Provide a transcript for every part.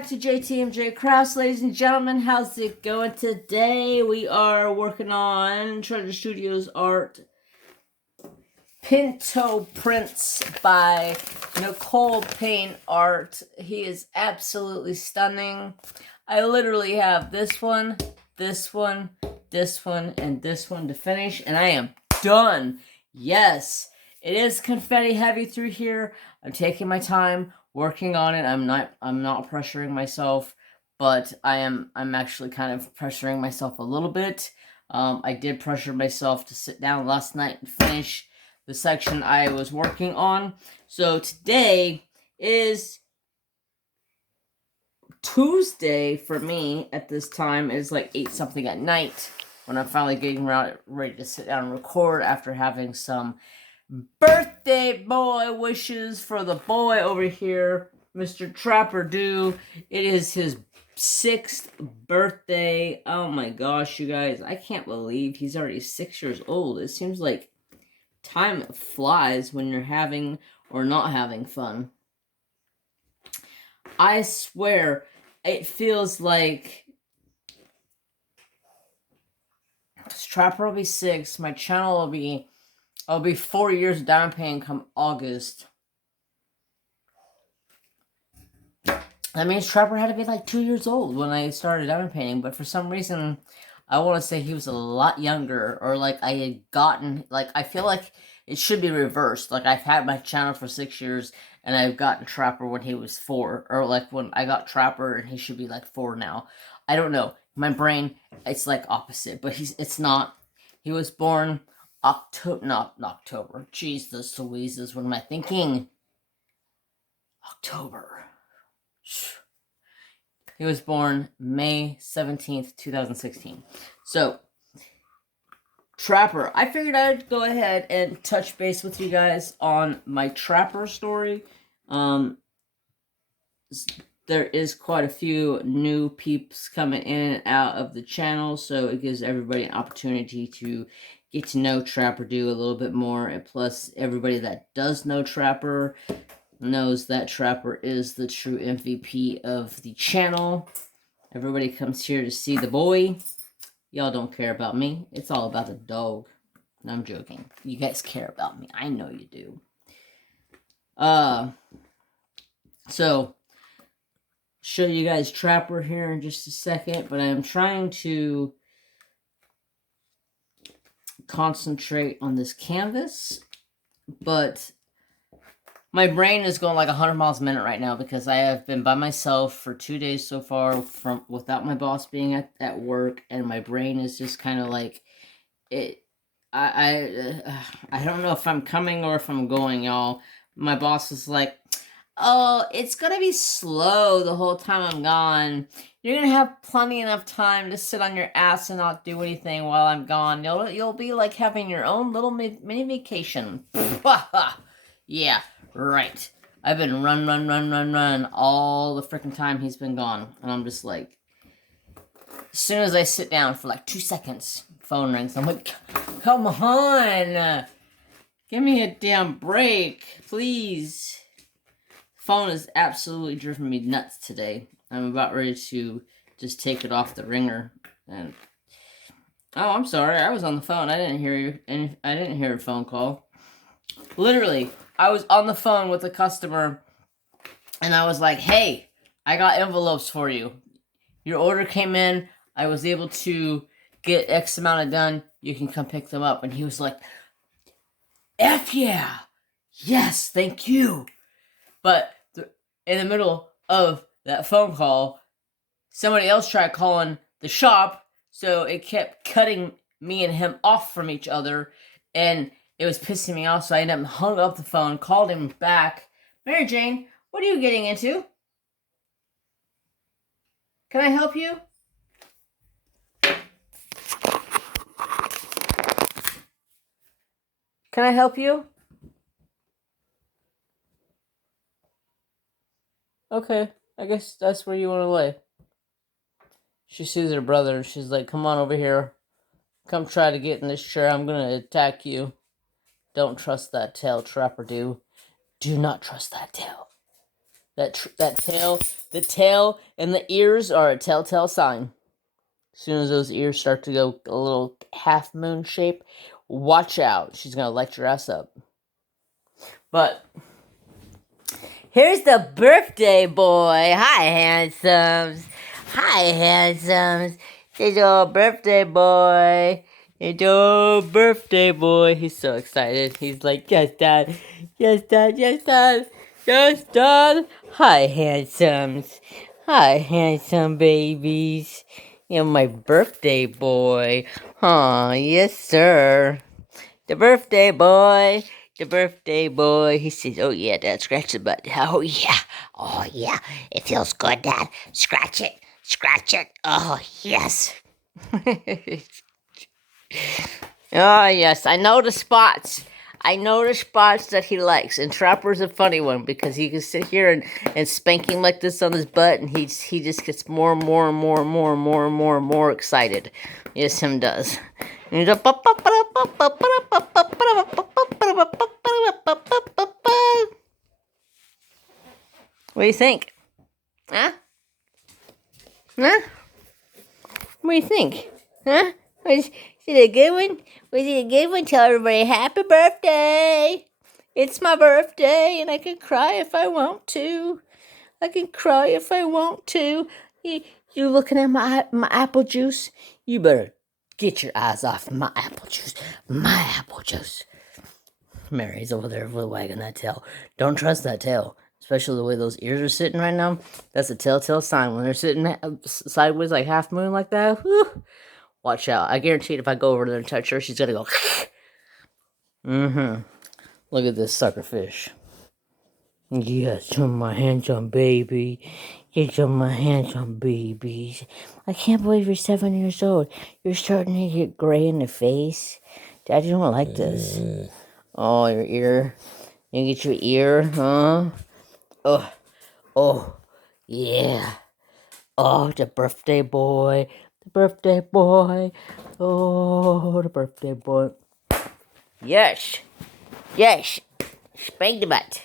back to JTMJ Crafts, ladies and gentlemen. How's it going today? We are working on Treasure Studios art Pinto Prints by Nicole Payne Art. He is absolutely stunning. I literally have this one, this one, this one, and this one to finish, and I am done. Yes, it is confetti heavy through here. I'm taking my time working on it. I'm not pressuring myself, but I'm actually kind of pressuring myself a little bit. I did pressure myself to sit down last night and finish the section I was working on. So today is Tuesday for me. At this time is like 8 something at night when I'm finally getting ready to sit down and record after having some birthday boy wishes for the boy over here, Mr. Trapper Do. It is his 6th birthday. Oh my gosh, you guys. I can't believe he's already 6 years old. It seems like time flies when you're having or not having fun. I swear, it feels like this Trapper will be 6. My channel will be... I'll be 4 years of diamond painting come August. That means Trapper had to be like 2 years old when I started diamond painting, but for some reason, I want to say he was a lot younger, or like I had gotten, like I feel like it should be reversed. Like I've had my channel for 6 years, and I've gotten Trapper when he was 4, or like when I got Trapper and he should be like 4 now. I don't know. My brain, it's like opposite, but it's not. He was born not October. Jesus Louises, what am I thinking? October. He was born May 17th, 2016. So, Trapper. I figured I'd go ahead and touch base with you guys on my Trapper story. There is quite a few new peeps coming in and out of the channel, so it gives everybody an opportunity to get to know Trapper Do a little bit more, and plus everybody that does know Trapper knows that Trapper is the true MVP of the channel. Everybody comes here to see the boy. Y'all don't care about me. It's all about the dog. No, I'm joking. You guys care about me. I know you do. So, show you guys Trapper here in just a second, but I'm trying to concentrate on this canvas, but my brain is going like 100 miles a minute right now because I have been by myself for 2 days so far without my boss being at work, and my brain is just kind of like it. I don't know if I'm coming or if I'm going, y'all. My boss is like, oh, it's gonna be slow the whole time I'm gone. You're gonna have plenty enough time to sit on your ass and not do anything while I'm gone. You'll be like having your own little mini vacation. Yeah, right. I've been run all the freaking time he's been gone, and I'm just like, as soon as I sit down for like 2 seconds, phone rings. I'm like, come on, give me a damn break, please. Phone has absolutely driven me nuts today. I'm about ready to just take it off the ringer. And oh, I'm sorry, I was on the phone. I didn't hear you, and I didn't hear a phone call. Literally, I was on the phone with a customer, and I was like, "Hey, I got envelopes for you. Your order came in. I was able to get X amount of done. You can come pick them up." And he was like, "F yeah, yes, thank you." But in the middle of that phone call, somebody else tried calling the shop, so it kept cutting me and him off from each other, and it was pissing me off, so I ended up hung up the phone, called him back. Mary Jane, what are you getting into? Can I help you? Can I help you? Okay, I guess that's where you want to lay. She sees her brother, and she's like, come on over here. Come try to get in this chair. I'm going to attack you. Don't trust that tail, Trapper Do. Do not trust that tail. The tail and the ears are a telltale sign. As soon as those ears start to go a little half moon shape, watch out. She's gonna light your ass up. But here's the birthday boy. Hi, handsomes. Hi, handsomes. It's your birthday boy. It's your birthday boy. He's so excited. He's like, yes, Dad. Yes, Dad. Yes, Dad. Yes, Dad. Hi, handsomes. Hi, handsome babies. You're my birthday boy. Aw, yes, sir. The birthday boy. The birthday boy. He says, oh, yeah, Dad, scratch the butt. Oh, yeah. Oh, yeah. It feels good, Dad. Scratch it. Scratch it. Oh, yes. Oh, yes. I know the spots. I know the spots that he likes. And Trapper's a funny one because he can sit here and spank him like this on his butt, and he just gets more and more and more and more and more and more and more excited. Yes, him does. And he's like, what do you think? Huh? Huh? What do you think? Huh? Was it a good one? Was it a good one? Tell everybody happy birthday. It's my birthday and I can cry if I want to. I can cry if I want to. You looking at my apple juice? You better get your eyes off my apple juice. My apple juice. Mary's over there wagging that tail. Don't trust that tail. Especially the way those ears are sitting right now. That's a telltale sign. When they're sitting sideways like half moon like that, whew, watch out. I guarantee it, if I go over there and touch her, she's going to go. Mm-hmm. Look at this sucker fish. Yes, you're my handsome baby. Yes, you're my handsome babies. I can't believe you're 7 years old. You're starting to get gray in the face. Daddy don't like this. Oh, your ear. You get your ear, huh? Oh, yeah. Oh, the birthday boy. The birthday boy. Oh, the birthday boy. Yes. Yes. Spank the butt.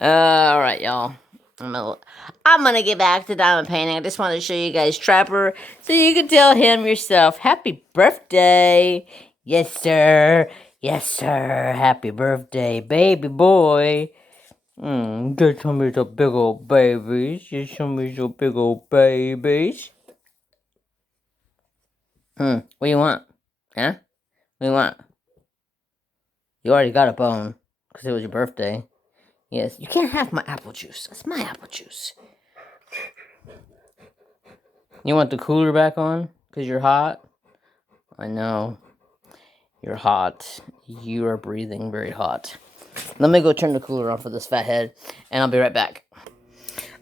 Alright, y'all. I'm gonna get back to diamond painting. I just wanted to show you guys Trapper so you can tell him yourself happy birthday. Yes, sir. Yes, sir. Happy birthday, baby boy. Just show me the big old babies. Just show me the big old babies. What do you want? Huh? What do you want? You already got a bone because it was your birthday. Yes, you can't have my apple juice. That's my apple juice. You want the cooler back on because you're hot? I know. You're hot. You are breathing very hot. Let me go turn the cooler on for this fat head, and I'll be right back.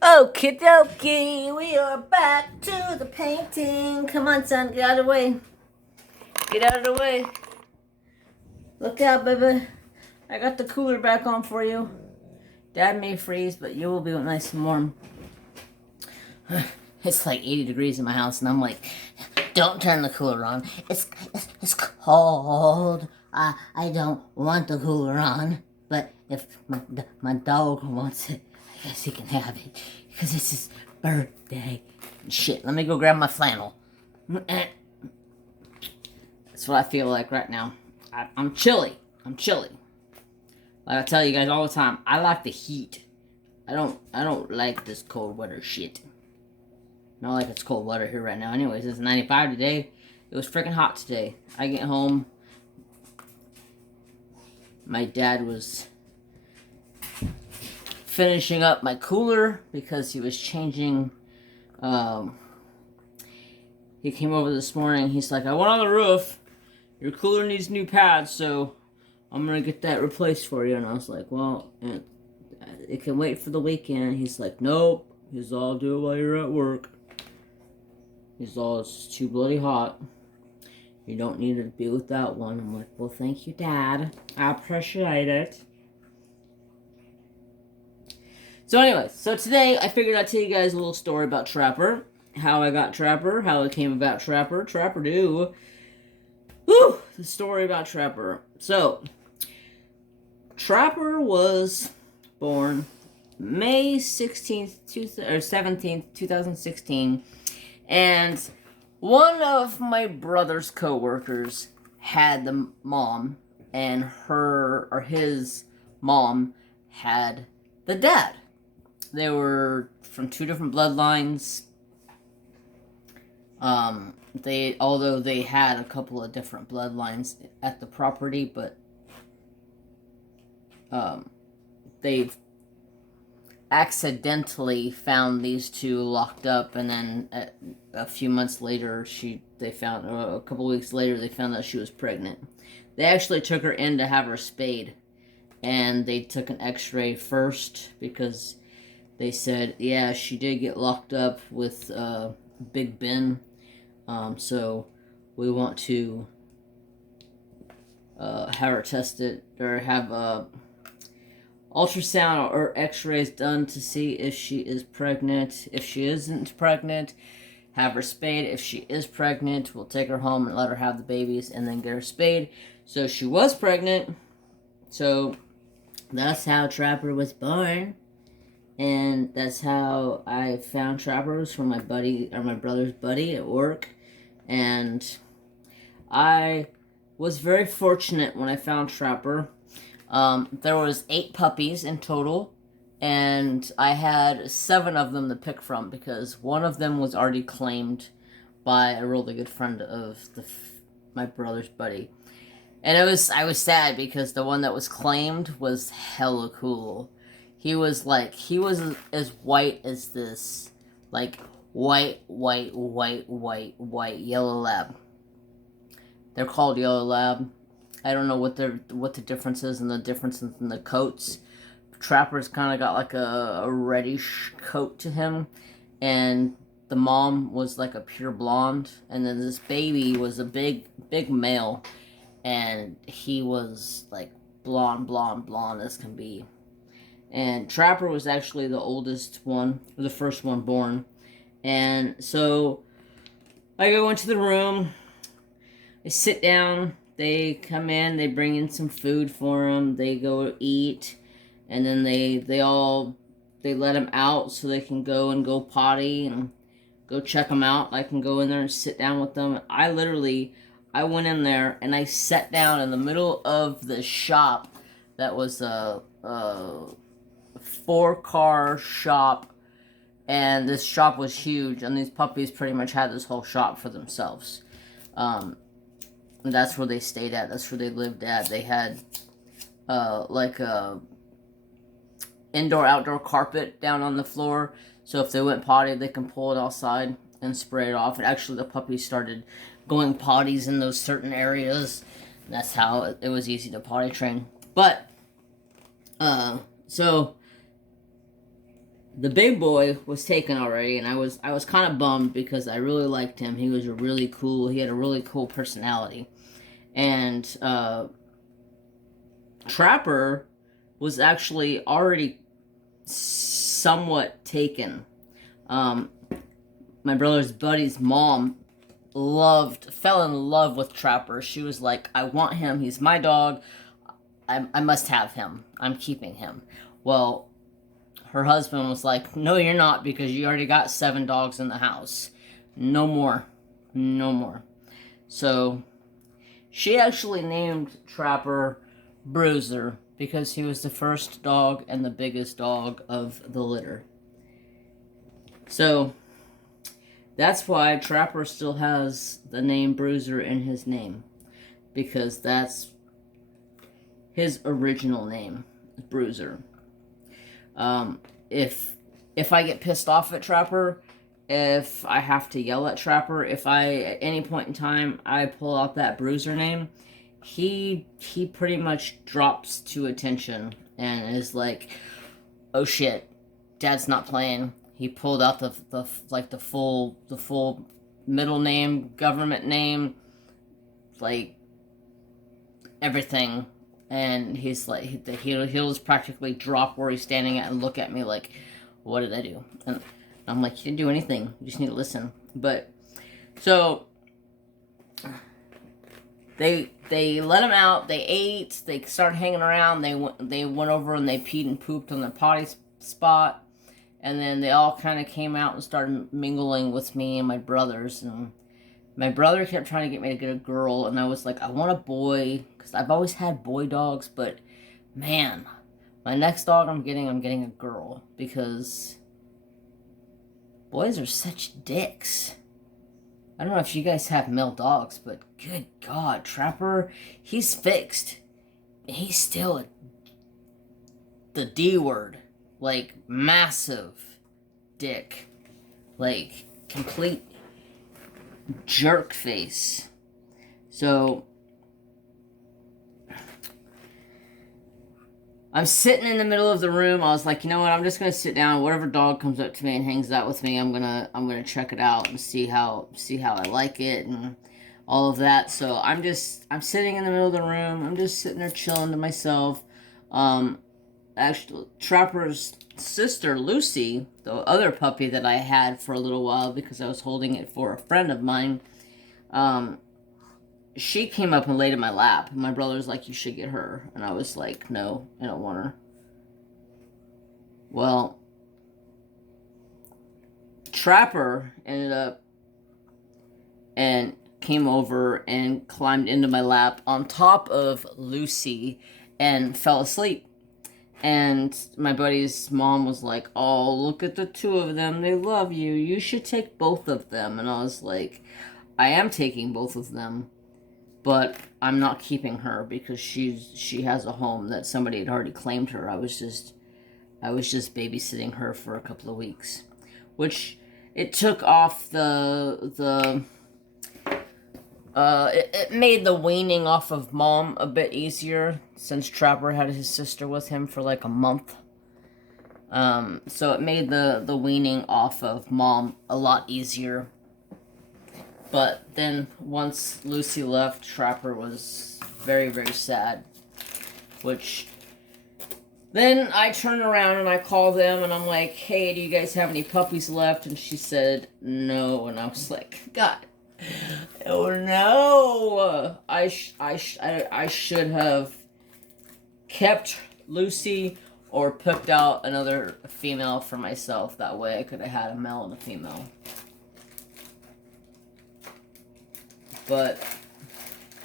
Okie dokie, we are back to the painting. Come on, son, get out of the way. Get out of the way. Look out, baby. I got the cooler back on for you. Dad may freeze, but you will be nice and warm. It's like 80 degrees in my house, and I'm like, don't turn the cooler on. It's cold. I don't want the cooler on. But if my dog wants it, I guess he can have it. Because it's his birthday. Shit, let me go grab my flannel. That's what I feel like right now. I'm chilly. I'm chilly. Like I tell you guys all the time, I like the heat. I don't like this cold weather shit. Not like it's cold weather here right now. Anyways, it's 95 today. It was freaking hot today. I get home. My dad was finishing up my cooler because he was changing. He came over this morning. He's like, I went on the roof. Your cooler needs new pads, so I'm going to get that replaced for you. And I was like, well, it can wait for the weekend. He's like, nope. He's all, do it while you're at work. He's all, it's too bloody hot. You don't need to be with that one. I'm like, well, thank you, Dad. I appreciate it. So anyways, so today I figured I'd tell you guys a little story about Trapper. How I got Trapper, how it came about Trapper. Trapper do. Whew, the story about Trapper. So, Trapper was born May 16th, 17th, 2016. And one of my brother's co-workers had the mom, and his mom had the dad. They were from 2 different bloodlines. Although they had a couple of different bloodlines at the property, but they've accidentally found these 2 locked up, and then a few months later, a couple weeks later, they found out she was pregnant. They actually took her in to have her spayed, and they took an x-ray first because they said, yeah, she did get locked up with Big Ben, so we want to have her tested, or have ultrasound or x-rays done to see if she is pregnant. If she isn't pregnant, have her spayed. If she is pregnant, we'll take her home and let her have the babies and then get her spayed. So she was pregnant. So that's how Trapper was born. And that's how I found Trapper, from my brother's buddy at work. And I was very fortunate when I found Trapper. There was 8 puppies in total, and I had 7 of them to pick from because one of them was already claimed by a really good friend of my brother's buddy. And I was sad because the one that was claimed was hella cool. He was as white as this, like white yellow lab. They're called yellow lab. I don't know what the difference is, and the difference in the coats. Trapper's kind of got like a reddish coat to him, and the mom was like a pure blonde, and then this baby was a big male, and he was like blonde as can be. And Trapper was actually the oldest one, the first one born. And so I go into the room, I sit down. They come in, they bring in some food for them, they go eat, and then they let them out so they can go potty and go check them out. I can go in there and sit down with them. I went in there and I sat down in the middle of the shop that was a 4-car shop, and this shop was huge, and these puppies pretty much had this whole shop for themselves. And that's where they stayed at. That's where they lived at. They had like a indoor-outdoor carpet down on the floor. So if they went potty, they can pull it outside and spray it off. And actually, the puppies started going potties in those certain areas. And that's how it was easy to potty train. But, so the big boy was taken already, and I was kind of bummed because I really liked him. He had a really cool personality. And Trapper was actually already somewhat taken. My brother's buddy's mom fell in love with Trapper. She was like, I want him, he's my dog, I must have him, I'm keeping him. Well, her husband was like, no, you're not, because you already got 7 dogs in the house. No more. So, she actually named Trapper Bruiser because he was the first dog and the biggest dog of the litter. So, that's why Trapper still has the name Bruiser in his name. Because that's his original name, Bruiser. If I get pissed off at Trapper, if I have to yell at Trapper, if at any point in time I pull out that Bruiser name, he pretty much drops to attention and is like, oh shit, Dad's not playing. He pulled out the full middle name, government name, like everything. And he's like, he'll just practically drop where he's standing at and look at me like, what did I do? And I'm like, you didn't do anything. You just need to listen. But, so, they they let them out. They ate. They started hanging around. They went over and they peed and pooped on their potty spot. And then they all kind of came out and started mingling with me and my brothers. And my brother kept trying to get me to get a girl. And I was like, I want a boy. Because I've always had boy dogs. But, man, my next dog I'm getting a girl. Because boys are such dicks. I don't know if you guys have male dogs, but good God, Trapper, he's fixed. He's still the D word. Like, massive dick. Like, complete jerk face. So, I'm sitting in the middle of the room. I was like, you know what? I'm just gonna sit down. Whatever dog comes up to me and hangs out with me, I'm gonna check it out and see how I like it and all of that. So I'm sitting in the middle of the room. I'm just sitting there chilling to myself. Actually, Trapper's sister, Lucy, the other puppy that I had for a little while because I was holding it for a friend of mine, she came up and laid in my lap. And my brother's like, you should get her. And I was like, no, I don't want her. Well, Trapper ended up and came over and climbed into my lap on top of Lucy and fell asleep. And my buddy's mom was like, oh, look at the two of them. They love you. You should take both of them. And I was like, I am taking both of them. But I'm not keeping her because she has a home that somebody had already claimed her. I was just babysitting her for a couple of weeks. Which it took off it made the weaning off of Mom a bit easier since Trapper had his sister with him for like a month. So it made the weaning off of Mom a lot easier. But then once Lucy left, Trapper was very, very sad. Which then I turned around and I called them and I'm like, hey, do you guys have any puppies left? And she said no. And I was like, God. Oh no! I should have kept Lucy or picked out another female for myself. That way I could have had a male and a female. But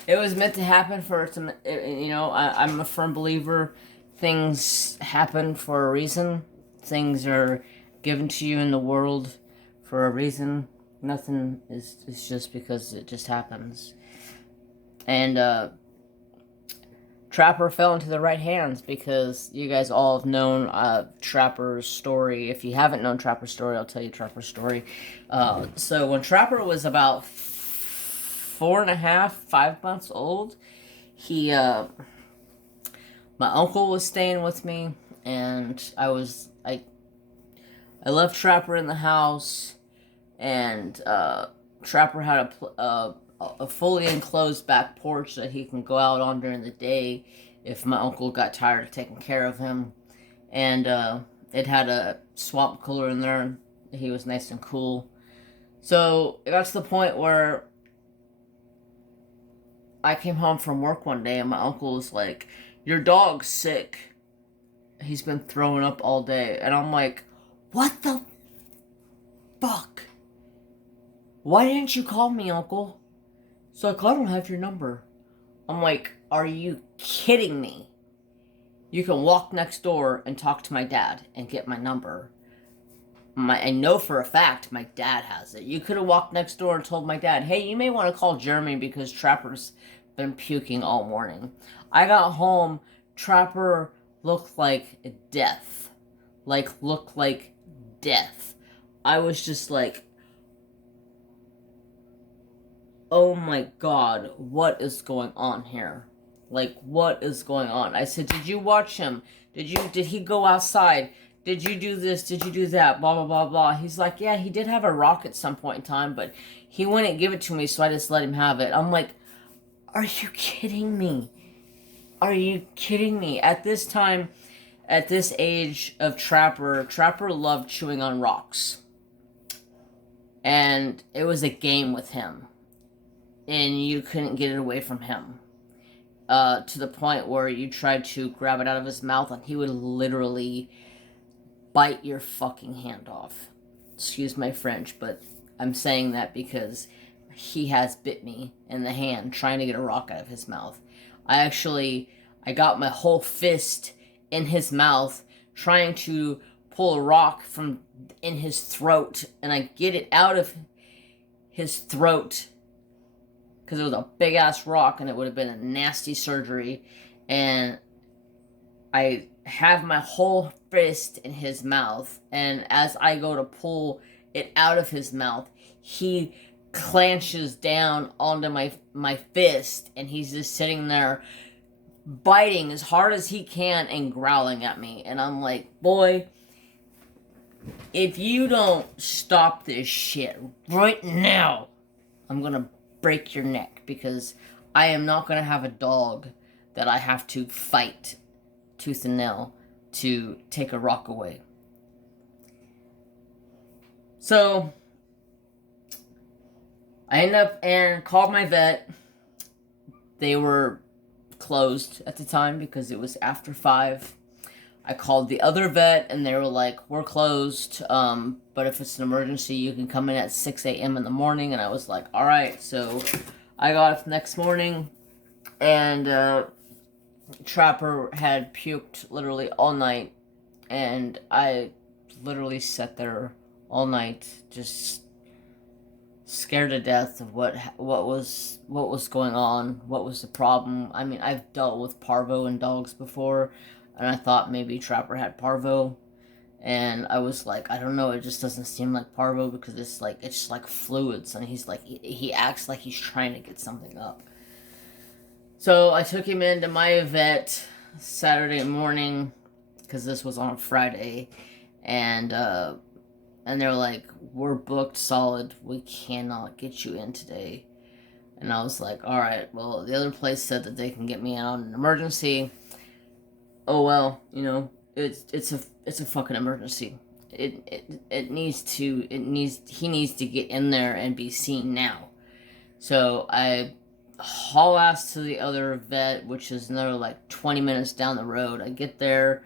it was meant to happen for it to, you know, I'm a firm believer things happen for a reason. Things are given to you in the world for a reason. Nothing is just because it just happens. And Trapper fell into the right hands because you guys all have known Trapper's story. If you haven't known Trapper's story, I'll tell you Trapper's story. So when Trapper was about 4.5, 5 months old, he my uncle was staying with me, and I left Trapper in the house. And Trapper had a fully enclosed back porch that he can go out on during the day if my uncle got tired of taking care of him. And it had a swamp cooler in there, and he was nice and cool. So it got to the point where I came home from work one day and my uncle was like, your dog's sick. He's been throwing up all day. And I'm like, what the fuck? Why didn't you call me, Uncle? It's like, I don't have your number. I'm like, are you kidding me? You can walk next door and talk to my dad and get my number. I know for a fact my dad has it. You could have walked next door and told my dad, hey, you may want to call Jeremy because Trapper's been puking all morning. I got home, Trapper looked like death. Looked like death. I was just like, oh my God, what is going on here? What is going on? I said, did you watch him? Did he go outside? Did you do this? Did you do that? Blah, blah, blah, blah. He's like, yeah, he did have a rock at some point in time, but he wouldn't give it to me, so I just let him have it. I'm like, are you kidding me? Are you kidding me? At this time, at this age of Trapper loved chewing on rocks. And it was a game with him. And you couldn't get it away from him. to the point where you tried to grab it out of his mouth and he would literally bite your fucking hand off. Excuse my French, but I'm saying that because he has bit me in the hand trying to get a rock out of his mouth. I got my whole fist in his mouth trying to pull a rock from in his throat, and I get it out of his throat because it was a big ass rock and it would have been a nasty surgery, and I have my whole fist in his mouth, and as I go to pull it out of his mouth, he clenches down onto my fist, and he's just sitting there biting as hard as he can and growling at me. And I'm like, boy, if you don't stop this shit right now, I'm gonna break your neck, because I am not gonna have a dog that I have to fight tooth and nail to take a rock away. So I ended up and called my vet. They were closed at the time because it was after 5. I called the other vet and they were like, we're closed, but if it's an emergency you can come in at 6 a.m. in the morning. And I was like, alright. So I got up the next morning, and Trapper had puked literally all night, and I literally sat there all night just scared to death of what was going on, what was the problem. I mean, I've dealt with parvo in dogs before, and I thought maybe Trapper had parvo, and I was like, I don't know, it just doesn't seem like parvo, because it's just like fluids, and he's like, he acts like he's trying to get something up. So I took him into my vet Saturday morning, because this was on a Friday, and they were like, we're booked solid, we cannot get you in today. And I was like, alright, well, the other place said that they can get me in on an emergency. Oh well, you know, it's a fucking emergency. He needs to get in there and be seen now. So I haul ass to the other vet, which is another like 20 minutes down the road. I get there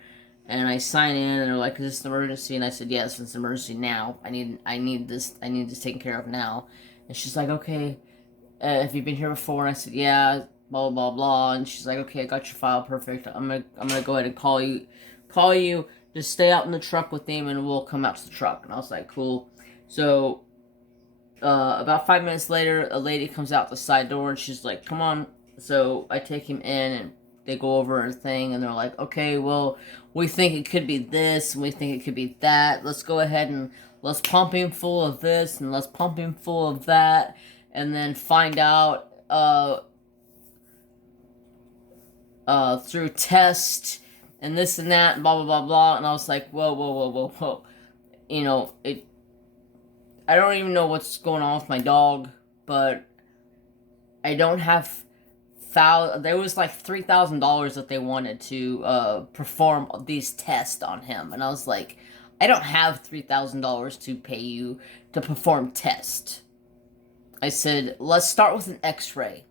and I sign in, and they're like, is this an emergency? And I said, yes, it's an emergency now. I need this taken care of now. And she's like, okay, have you been here before? And I said, yeah, blah blah blah. And she's like, okay, I got your file, perfect. I'm gonna go ahead and call you. Just stay out in the truck with him, and we'll come out to the truck. And I was like, cool. So about 5 minutes later, a lady comes out the side door, and she's like, come on. So I take him in, and they go over a thing, and they're like, okay, well, we think it could be this, and we think it could be that. Let's go ahead and let's pump him full of this, and let's pump him full of that, and then find out through test and this and that, and blah blah blah blah. And I was like, whoa. You know, I don't even know what's going on with my dog, but I don't have there was like $3,000 that they wanted to perform these tests on him, and I was like, I don't have $3,000 to pay you to perform tests. I said, let's start with an x-ray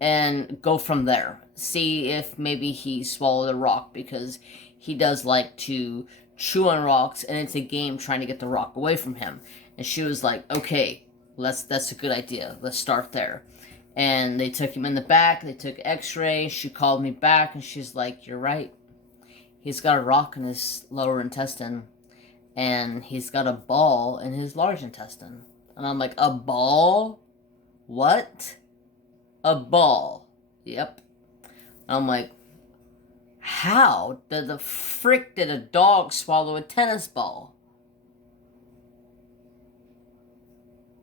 and go from there. See if maybe he swallowed a rock, because he does like to chew on rocks, and it's a game trying to get the rock away from him. And she was like, okay, that's a good idea. Let's start there. And they took him in the back. They took x-ray. She called me back, and she's like, you're right. He's got a rock in his lower intestine, and he's got a ball in his large intestine. And I'm like, a ball? What? A ball. Yep. And I'm like, how the frick did a dog swallow a tennis ball?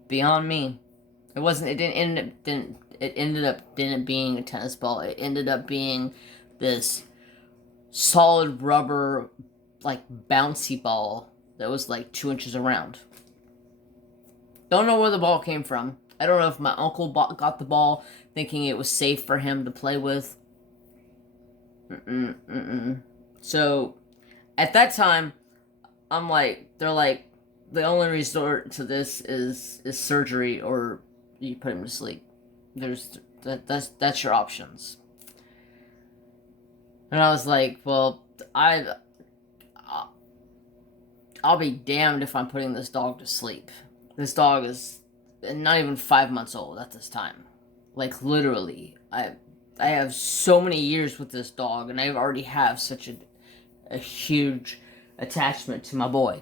Beyond me. It ended up didn't being a tennis ball. It ended up being this solid rubber, like, bouncy ball that was like 2 inches around. Don't know where the ball came from. I don't know if my uncle got the ball thinking it was safe for him to play with. So, at that time, I'm like, they're like, the only resort to this is surgery, or you put him to sleep. That's your options. And I was like, well, I'll be damned if I'm putting this dog to sleep. This dog is not even 5 months old at this time. Like, literally. I have so many years with this dog, and I already have such a huge attachment to my boy.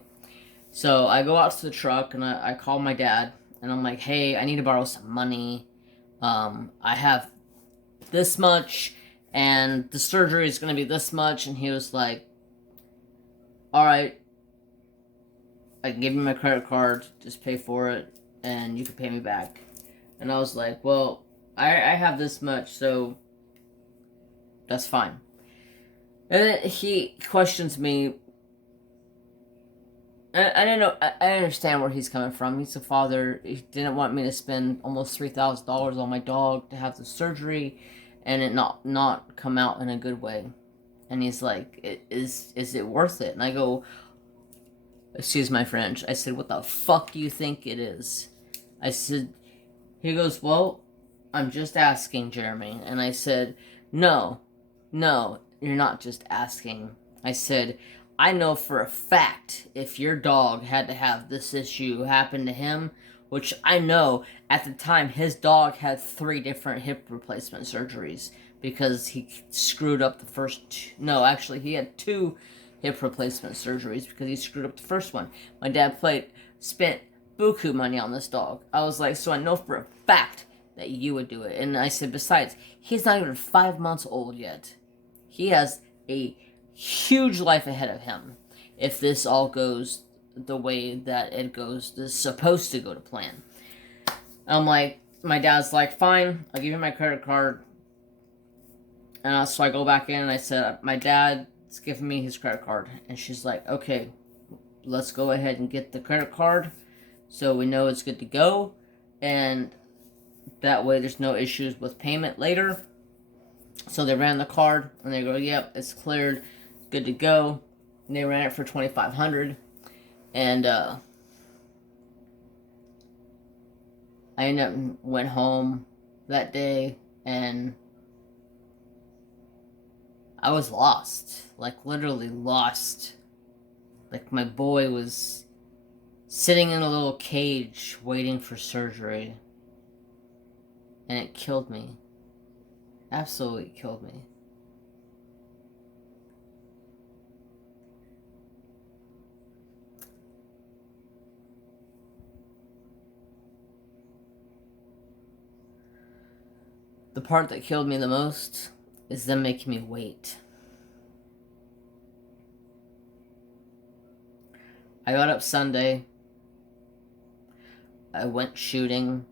So I go out to the truck, and I call my dad, and I'm like, hey, I need to borrow some money. I have this much, and the surgery is going to be this much. And he was like, all right, I can give you my credit card, just pay for it, and you can pay me back. And I was like, well, I have this much, so that's fine. And then he questions me. I don't know. I understand where he's coming from. He's a father. He didn't want me to spend almost $3,000 on my dog to have the surgery, and it not come out in a good way. And he's like, "Is it worth it?" And I go, "Excuse my French." I said, "What the fuck do you think it is?" I said. He goes, "Well, I'm just asking, Jeremy." And I said, "No, you're not just asking." I said, I know for a fact if your dog had to have this issue happen to him, which I know at the time his dog had 3 different hip replacement surgeries because he screwed up the first two. No, actually, he had 2 hip replacement surgeries because he screwed up the first one. My dad spent buku money on this dog. I was like, so I know for a fact that you would do it. And I said, besides, he's not even 5 months old yet. He has a huge life ahead of him if this all goes the way that it goes. This is supposed to go to plan. I'm like, my dad's like, fine, I'll give you my credit card. And so I go back in and I said, my dad's giving me his credit card. And she's like, okay, let's go ahead and get the credit card so we know it's good to go. And that way there's no issues with payment later. So they ran the card and they go, yep, it's cleared, good to go. And they ran it for $2,500. And I ended up went home that day and I was lost. Like literally lost. Like my boy was sitting in a little cage waiting for surgery. And it killed me. Absolutely killed me. The part that killed me the most is them making me wait. I got up Sunday. I went shooting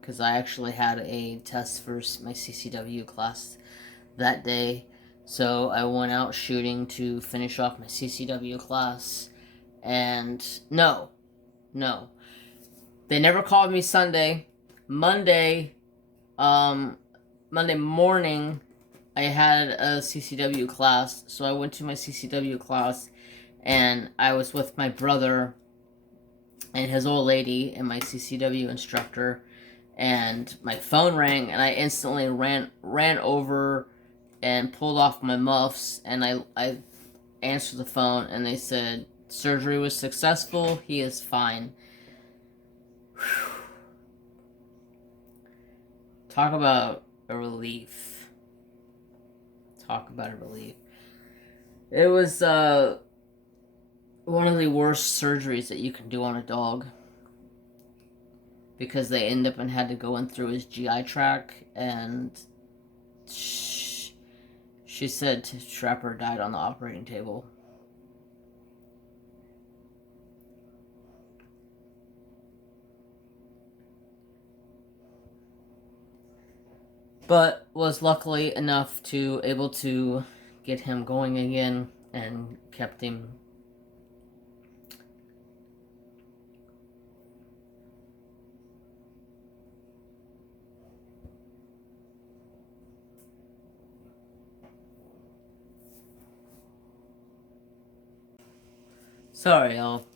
because I actually had a test for my CCW class that day. So I went out shooting to finish off my CCW class. And no. They never called me Sunday. Monday morning, I had a CCW class. So I went to my CCW class and I was with my brother and his old lady and my CCW instructor. And my phone rang and I instantly ran over and pulled off my muffs and I answered the phone and they said surgery was successful, he is fine. Whew. Talk about a relief. It was one of the worst surgeries that you can do on a dog because they end up and had to go in through his GI tract and she said Trapper died on the operating table. But was luckily enough to able to get him going again and kept him sorry, y'all.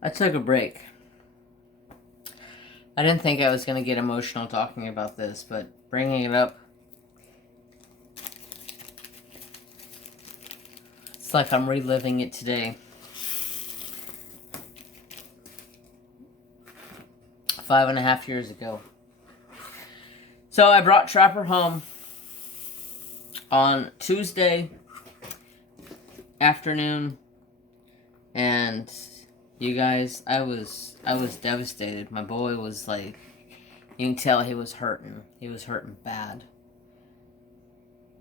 I took a break. I didn't think I was going to get emotional talking about this, but bringing it up It's like I'm reliving it today. 5.5 years ago. So I brought Trapper home on Tuesday afternoon, and you guys, I was devastated. My boy was like, you can tell he was hurting. He was hurting bad.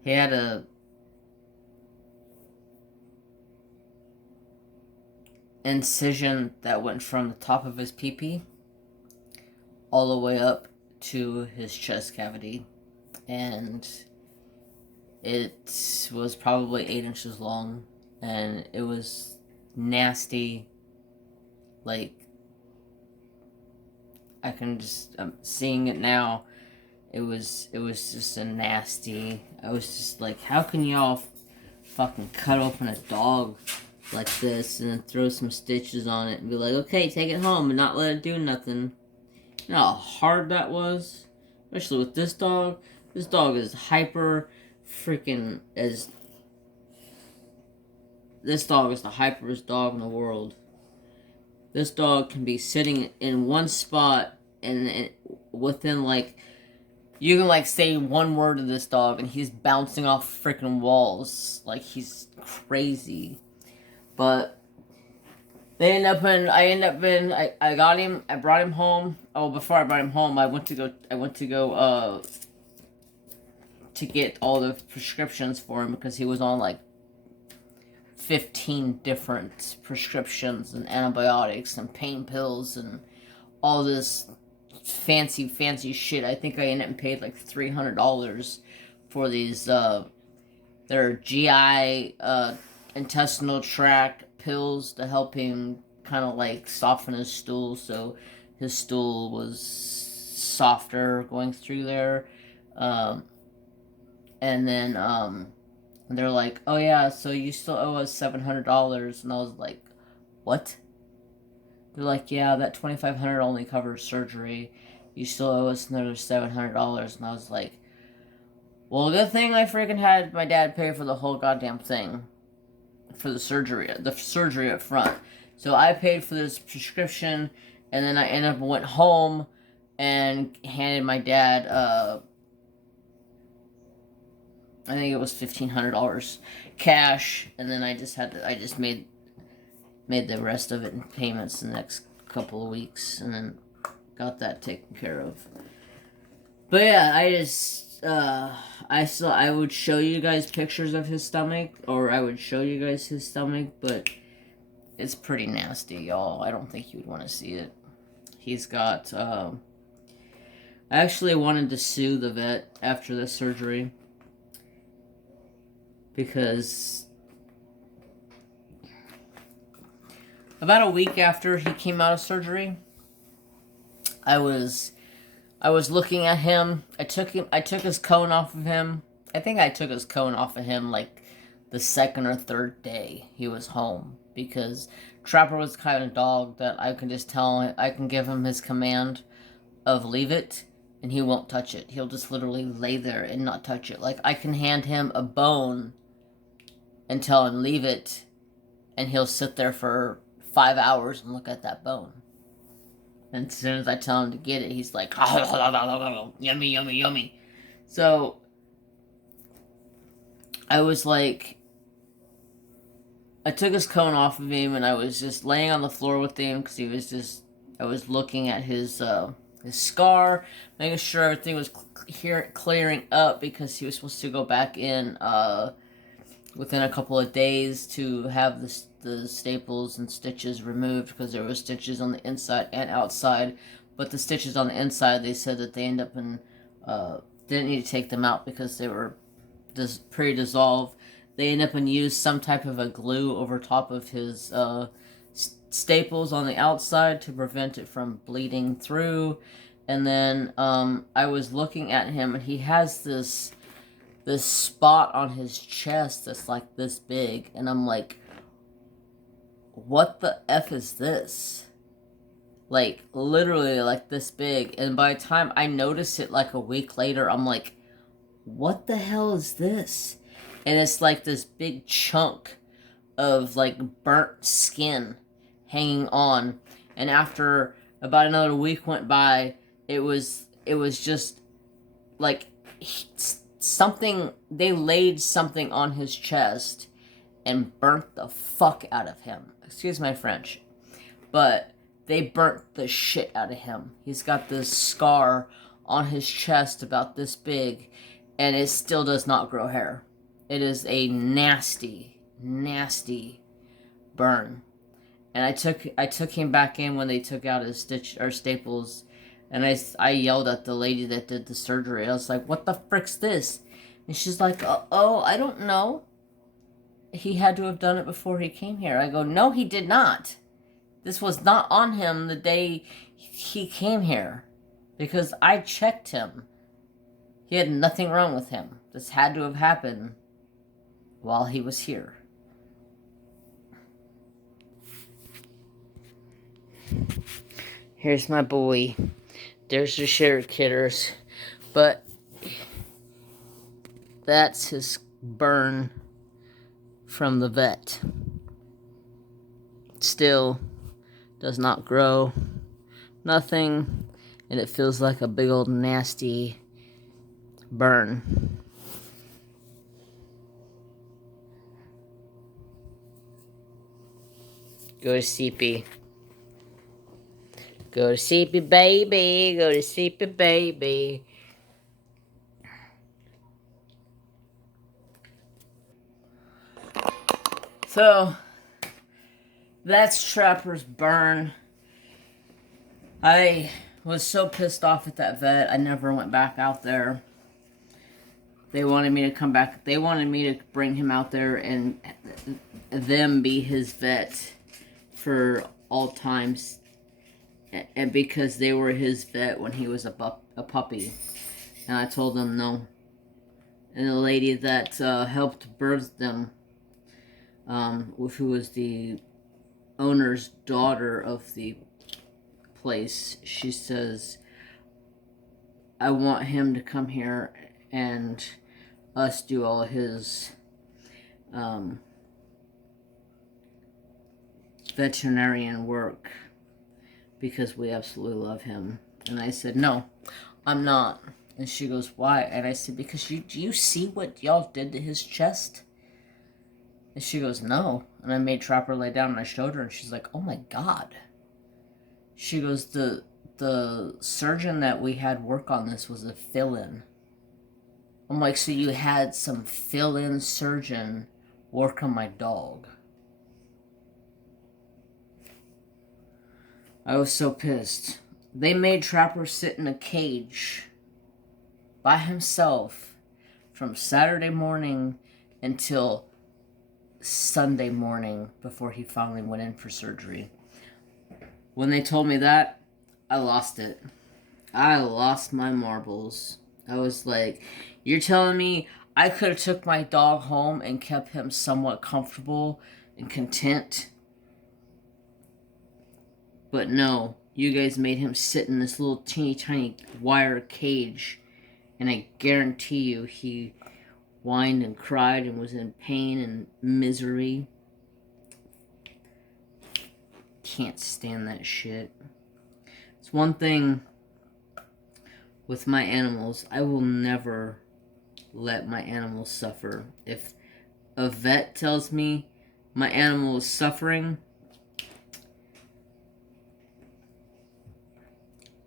He had a incision that went from the top of his pee-pee all the way up to his chest cavity, and it was probably 8 inches long, and it was nasty. Like, I can just, I'm seeing it now. It was just a nasty. I was just like, how can y'all fucking cut open a dog like this and then throw some stitches on it and be like, okay, take it home and not let it do nothing? You know how hard that was? Especially with this dog. This dog is hyper freaking as... This dog is the hyperest dog in the world. This dog can be sitting in one spot and within like... You can like say one word to this dog and he's bouncing off freaking walls. Like, he's crazy. But I got him, I brought him home. Oh, before I brought him home, I went to go to get all the prescriptions for him because he was on like 15 different prescriptions and antibiotics and pain pills and all this fancy shit. I think I ended up paid like $300 for these their GI intestinal tract pills to help him kind of like soften his stool, so his stool was softer going through there. And then they're like, oh yeah, so you still owe us $700. And I was like, what? They're like, yeah, that $2,500 only covers surgery. You still owe us another $700. And I was like, well, good thing I freaking had my dad pay for the whole goddamn thing. For the surgery up front. So I paid for this prescription, and then I ended up went home and handed my dad, I think it was $1,500 cash, and then I just made the rest of it in payments the next couple of weeks, and then got that taken care of. But yeah, I would show you guys pictures of his stomach, or I would show you guys his stomach, but it's pretty nasty, y'all. I don't think you would want to see it. He's got, I actually wanted to sue the vet after the surgery, because about a week after he came out of surgery, I was looking at him. I took his cone off of him. I think I took his cone off of him like the second or third day he was home, because Trapper was the kind of dog that I can just tell him, I can give him his command of leave it and he won't touch it. He'll just literally lay there and not touch it. Like, I can hand him a bone and tell him leave it, and he'll sit there for 5 hours and look at that bone. And as soon as I tell him to get it, he's like, yummy, yummy, yummy. So, I was like, I took his cone off of him, and I was just laying on the floor with him, because he was just, I was looking at his scar, making sure everything was clearing up, because he was supposed to go back in, within a couple of days to have the staples and stitches removed, because there were stitches on the inside and outside. But the stitches on the inside, they said that they end up in, didn't need to take them out because they were pre-dissolved. They end up and use some type of a glue over top of his staples on the outside to prevent it from bleeding through. And then I was looking at him, and he has this spot on his chest that's like this big, and I'm like, what the F is this? Like, literally like this big. And by the time I notice it like a week later, I'm like, what the hell is this? And it's like this big chunk of like burnt skin hanging on. And after about another week went by, it was just like something, they laid something on his chest and burnt the fuck out of him. Excuse my French. But they burnt the shit out of him. He's got this scar on his chest about this big, and it still does not grow hair. It is a nasty, nasty burn. And I took him back in when they took out his staples, and I yelled at the lady that did the surgery. I was like, "What the frick's this?" And she's like, "Oh, I don't know. He had to have done it before he came here." I go, "No, he did not. This was not on him the day he came here, because I checked him. He had nothing wrong with him. This had to have happened while he was here." Here's my boy. There's the share kitters. But that's his burn from the vet. Still does not grow. Nothing. And it feels like a big old nasty burn. Go to CP. Go to sleepy, baby. Go to sleepy, baby. So, that's Trapper's burn. I was so pissed off at that vet, I never went back out there. They wanted me to come back. They wanted me to bring him out there and them be his vet for all times. And because they were his vet when he was a puppy. And I told them no. And the lady that helped birth them, who was the owner's daughter of the place, she says, "I want him to come here and us do all his veterinarian work, because we absolutely love him." And I said, "No, I'm not." And she goes, "Why?" And I said, "Because do you see what y'all did to his chest?" And she goes, "No." And I made Trapper lay down and I showed her, and she's like, "Oh my God." She goes, the surgeon that we had work on this was a fill-in. I'm like, "So you had some fill-in surgeon work on my dog?" I was so pissed. They made Trapper sit in a cage by himself from Saturday morning until Sunday morning before he finally went in for surgery. When they told me that, I lost it. I lost my marbles. I was like, "You're telling me I could have took my dog home and kept him somewhat comfortable and content? But no, you guys made him sit in this little teeny tiny wire cage, and I guarantee you he whined and cried and was in pain and misery." Can't stand that shit. It's one thing with my animals. I will never let my animals suffer. If a vet tells me my animal is suffering,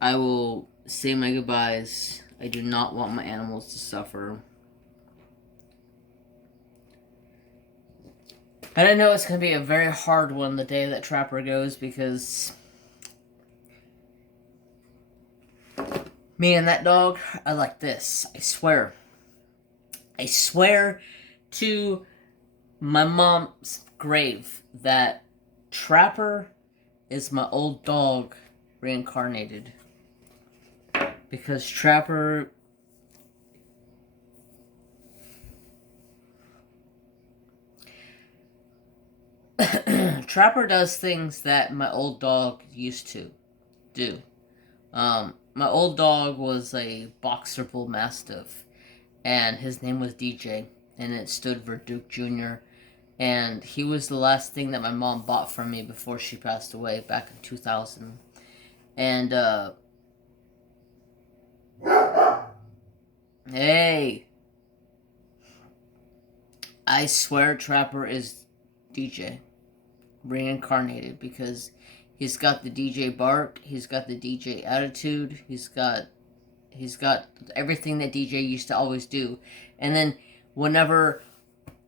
I will say my goodbyes. I do not want my animals to suffer. And I know it's going to be a very hard one the day that Trapper goes, because me and that dog are like this. I swear. I swear to my mom's grave that Trapper is my old dog reincarnated. Because Trapper... Trapper does things that my old dog used to do. My old dog was a boxer bull mastiff, and his name was DJ, and it stood for Duke Jr. And he was the last thing that my mom bought for me before she passed away back in 2000. And, hey, I swear Trapper is DJ. Reincarnated, because he's got the DJ bark, he's got the DJ attitude, he's got everything that DJ used to always do. And then whenever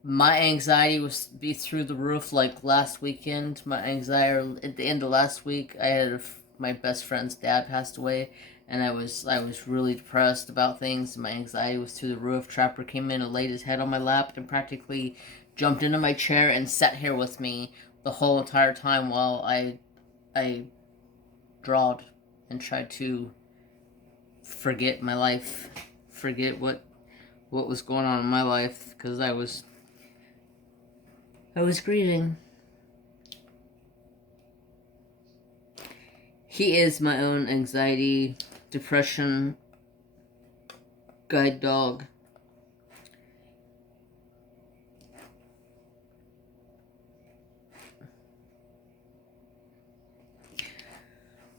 my anxiety was be through the roof, like last weekend, my anxiety at the end of last week, I had my best friend's dad passed away, and I was really depressed about things. My anxiety was through the roof. Trapper came in and laid his head on my lap and practically jumped into my chair and sat here with me the whole entire time while I drawed and tried to forget my life, forget what was going on in my life, because I was grieving. He is my own anxiety, depression guide dog.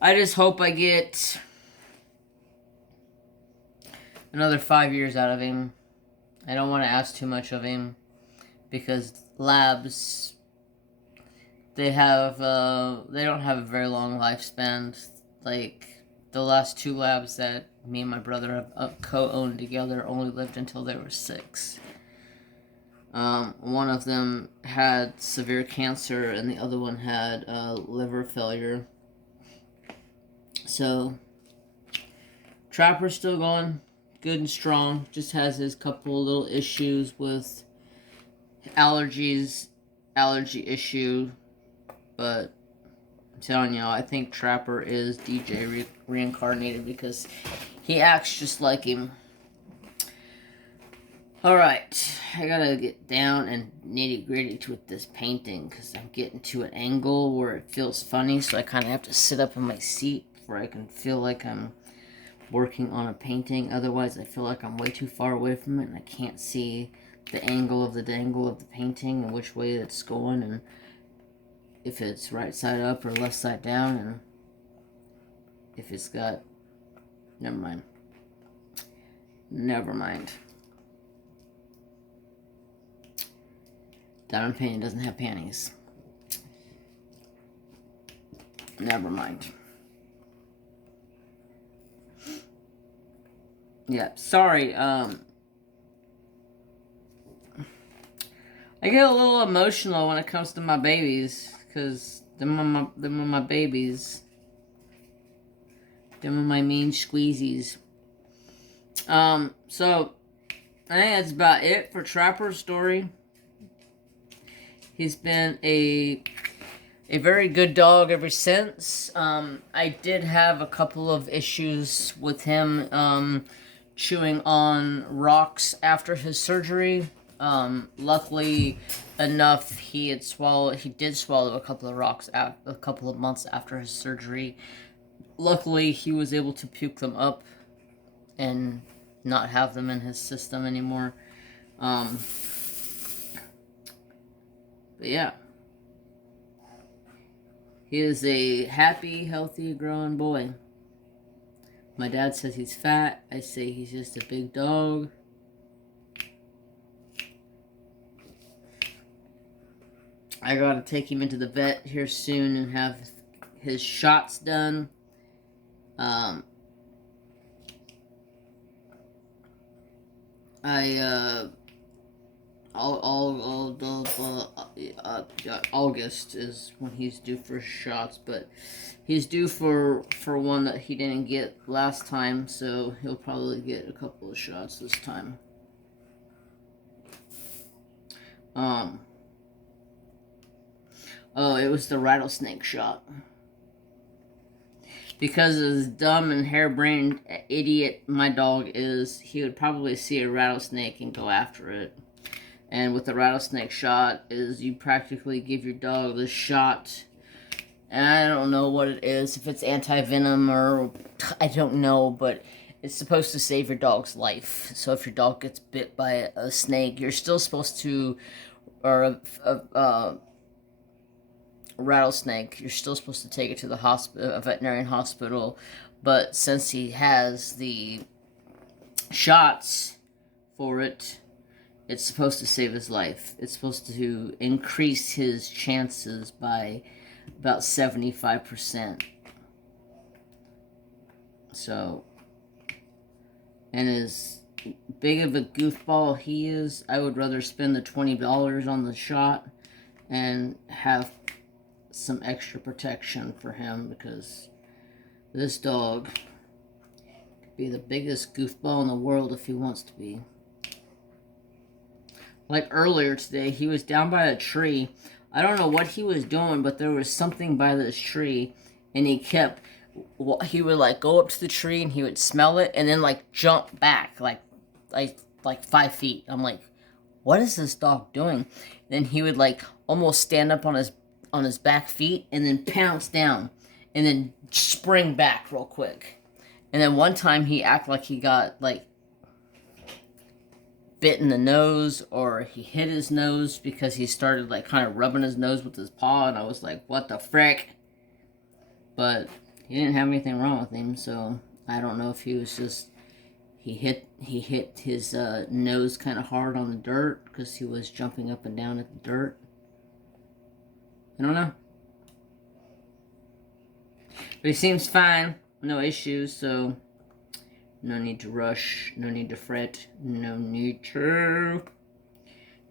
I just hope I get another 5 years out of him. I don't want to ask too much of him, because labs, they don't have a very long lifespan. Like, the last 2 labs that me and my brother have co-owned together only lived until they were 6. One of them had severe cancer, and the other one had liver failure. So, Trapper's still going good and strong. Just has his couple little issues with allergy issue. But I'm telling y'all, I think Trapper is DJ reincarnated, because he acts just like him. Alright, I gotta get down and nitty gritty with this painting, because I'm getting to an angle where it feels funny, so I kind of have to sit up in my seat where I can feel like I'm working on a painting. Otherwise, I feel like I'm way too far away from it, and I can't see the angle of the painting and which way it's going, and if it's right side up or left side down, and if it's got... Never mind. Diamond painting doesn't have panties. Never mind. Yeah, sorry, I get a little emotional when it comes to my babies, because them are my babies. Them are my mean squeezies. So, I think that's about it for Trapper's story. He's been a very good dog ever since. I did have a couple of issues with him, chewing on rocks after his surgery. Luckily enough, he did swallow a couple of rocks a couple of months after his surgery. Luckily, he was able to puke them up and not have them in his system anymore. But yeah. He is a happy, healthy, growing boy. My dad says he's fat. I say he's just a big dog. I gotta take him into the vet here soon and have his shots done. August is when he's due for shots, but he's due for one that he didn't get last time, so he'll probably get a couple of shots this time. Oh, it was the rattlesnake shot. Because as dumb and harebrained idiot my dog is, he would probably see a rattlesnake and go after it. And with the rattlesnake shot is you practically give your dog the shot. And I don't know what it is, if it's anti-venom or I don't know, but it's supposed to save your dog's life. So if your dog gets bit by a snake, you're still supposed to or a rattlesnake, you're still supposed to take it to the hospital, a veterinarian hospital. But since he has the shots for it, it's supposed to save his life. It's supposed to increase his chances by about 75%. So, and as big of a goofball he is, I would rather spend the $20 on the shot and have some extra protection for him, because this dog could be the biggest goofball in the world if he wants to be. Like earlier today, he was down by a tree. I don't know what he was doing, but there was something by this tree, and he would like go up to the tree and he would smell it and then like jump back like 5 feet. I'm like, what is this dog doing? Then he would like almost stand up on his back feet and then pounce down and then spring back real quick. And then one time he acted like he got like bit in the nose, or he hit his nose because he started like kind of rubbing his nose with his paw, and I was like, what the frick? But he didn't have anything wrong with him, so I don't know if he was just he hit his nose kind of hard on the dirt because he was jumping up and down at the dirt. I don't know, but he seems fine, no issues, so no need to rush, no need to fret, no need to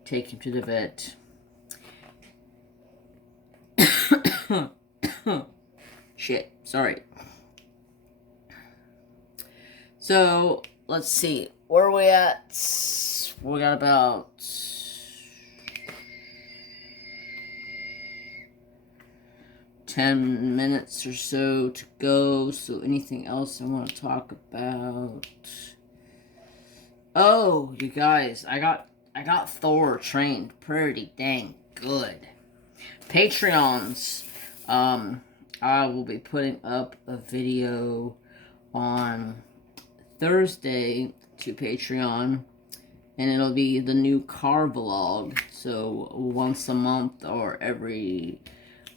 take him to the vet. Shit, sorry. So, let's see. Where are we at? We got about 10 minutes or so to go. So anything else I want to talk about? Oh, you guys, I got Thor trained pretty dang good. Patreons, I will be putting up a video on Thursday to Patreon, and it'll be the new car vlog. So once a month or every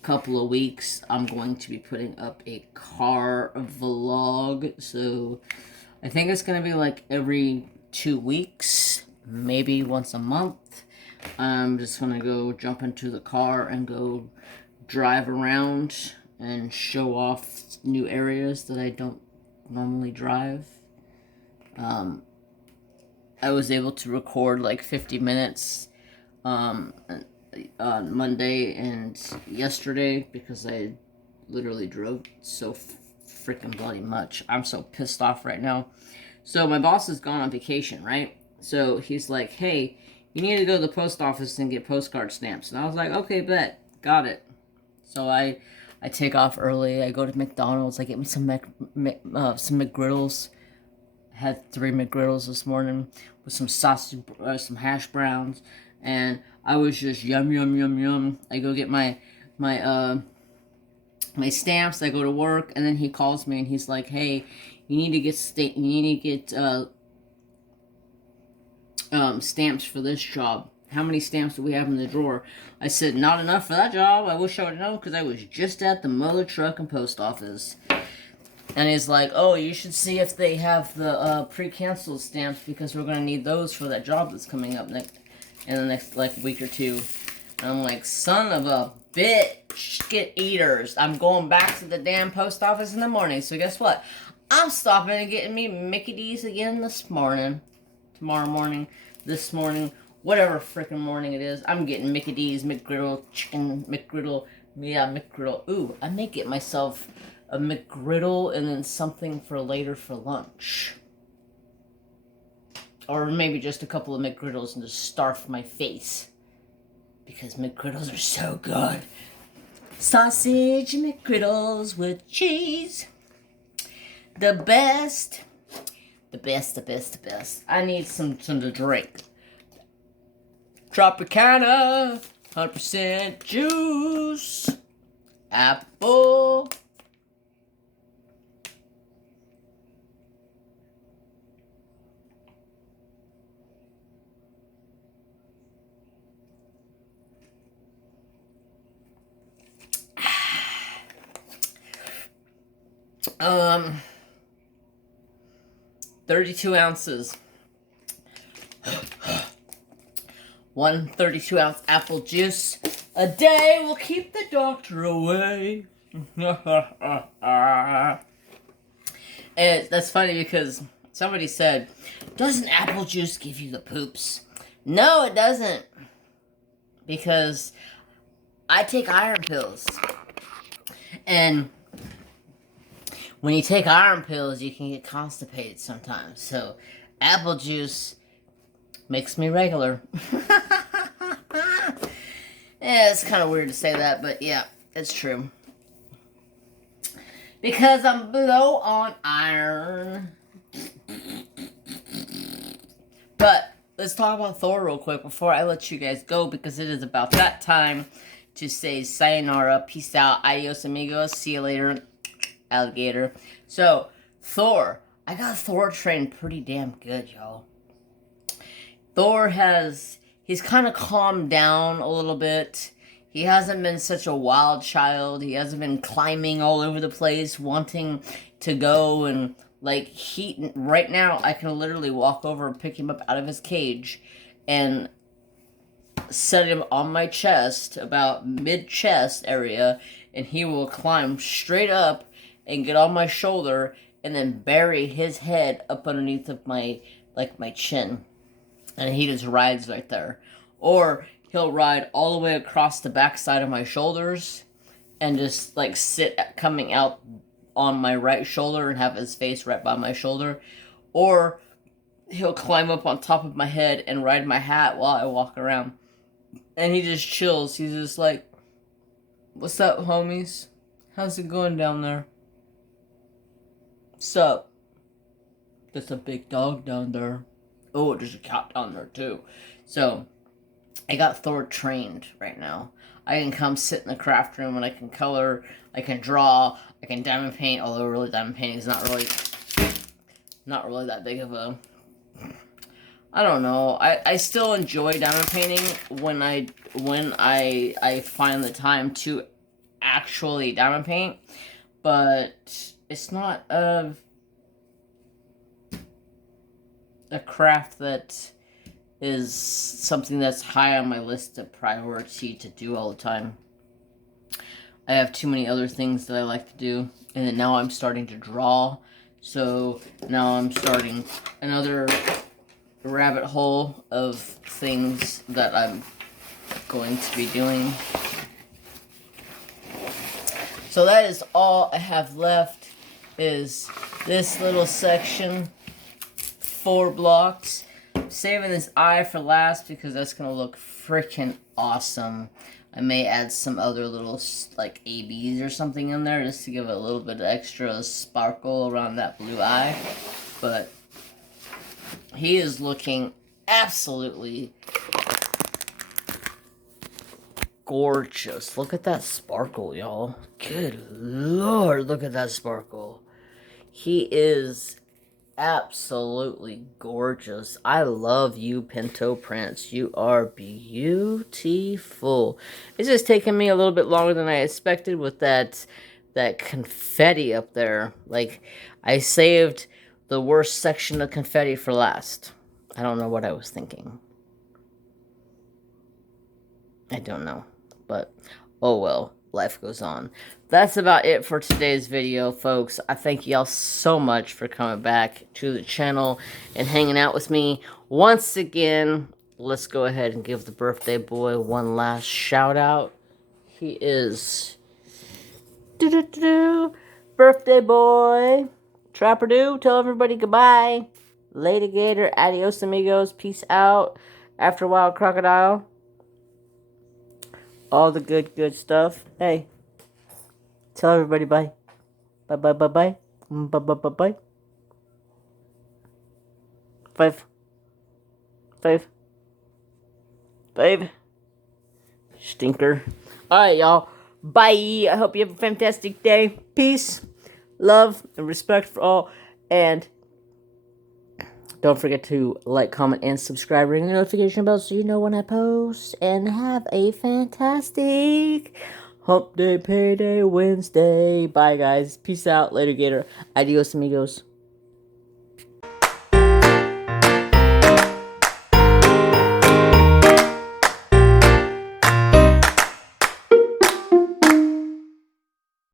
couple of weeks, I'm going to be putting up a car vlog. So I think it's going to be like every 2 weeks, maybe once a month. I'm just going to go jump into the car and go drive around and show off new areas that I don't normally drive. I was able to record like 50 minutes on Monday and yesterday because I literally drove so freaking bloody much. I'm so pissed off right now. So my boss is gone on vacation, right? So he's like, hey, you need to go to the post office and get postcard stamps. And I was like, okay, bet. Got it. So I take off early. I go to McDonald's. I get me some McGriddles. I had 3 McGriddles this morning with some sausage, some hash browns, and I was just yum yum yum yum. I go get my stamps. I go to work, and then he calls me and he's like, "Hey, you need to get stamps for this job. How many stamps do we have in the drawer?" I said, "Not enough for that job. I wish I would have known because I was just at the mother truck and post office." And he's like, "Oh, you should see if they have the pre-canceled stamps because we're going to need those for that job that's coming up in the next like week or two." And I'm like, son of a bitch, get eaters. I'm going back to the damn post office in the morning. So guess what? I'm stopping and getting me Mickey D's again this morning. Tomorrow morning, this morning, whatever freaking morning it is. I'm getting Mickey D's, McGriddle, chicken, McGriddle. Yeah, McGriddle. Ooh, I may get myself a McGriddle and then something for later for lunch. Or maybe just a couple of McGriddles and just starve my face. Because McGriddles are so good. Sausage McGriddles with cheese. The best. The best, the best, the best. I need some to drink. Tropicana. 100% juice. Apple. Um, 32 ounces. One 32-ounce apple juice a day will keep the doctor away. And that's funny because somebody said, doesn't apple juice give you the poops? No, it doesn't. Because I take iron pills. And when you take iron pills, you can get constipated sometimes. So apple juice makes me regular. Yeah, it's kind of weird to say that, but yeah, it's true. Because I'm low on iron. But let's talk about Thor real quick before I let you guys go, because it is about that time to say sayonara, peace out, adios amigos, see you later, alligator. So, Thor. I got Thor trained pretty damn good, y'all. Thor he's kind of calmed down a little bit. He hasn't been such a wild child. He hasn't been climbing all over the place, wanting to go and, like, right now, I can literally walk over and pick him up out of his cage and set him on my chest, about mid-chest area, and he will climb straight up and get on my shoulder and then bury his head up underneath of my chin. And he just rides right there. Or he'll ride all the way across the backside of my shoulders and just, like, sit coming out on my right shoulder and have his face right by my shoulder. Or he'll climb up on top of my head and ride my hat while I walk around. And he just chills. He's just like, what's up, homies? How's it going down there? Sup? There's a big dog down there. Oh, there's a cat down there too. So, I got Thor trained right now. I can come sit in the craft room and I can color, I can draw, I can diamond paint, although really diamond painting is not really that big of a, I don't know. I still enjoy diamond painting when I find the time to actually diamond paint, but it's not a craft that is something that's high on my list of priority to do all the time. I have too many other things that I like to do, and then now I'm starting to draw, so now I'm starting another rabbit hole of things that I'm going to be doing. So that is all I have left, is this little section, 4 blocks. I'm saving this eye for last because that's going to look freaking awesome. I may add some other little, like, ABs or something in there just to give it a little bit of extra sparkle around that blue eye. But he is looking absolutely gorgeous. Look at that sparkle, y'all. Good Lord, look at that sparkle. He is absolutely gorgeous. I love you, Pinto Prince. You are beautiful. It's just taking me a little bit longer than I expected with that confetti up there. Like, I saved the worst section of confetti for last. I don't know what I was thinking. I don't know. But, oh well. Life goes on. That's about it for today's video, folks. I thank y'all so much for coming back to the channel and hanging out with me once again. Let's go ahead and give the birthday boy one last shout out. He is birthday boy Trapper Do. Tell everybody goodbye. Later Gator, adios amigos, peace out. After a while, crocodile. All the good stuff. Hey, tell everybody bye. Bye. Bye. 5. Stinker. Alright, y'all. Bye. I hope you have a fantastic day. Peace, love, and respect for all. And don't forget to like, comment, and subscribe. Ring the notification bell so you know when I post. And have a fantastic Hump day, payday, Wednesday. Bye, guys. Peace out. Later, Gator. Adios, amigos.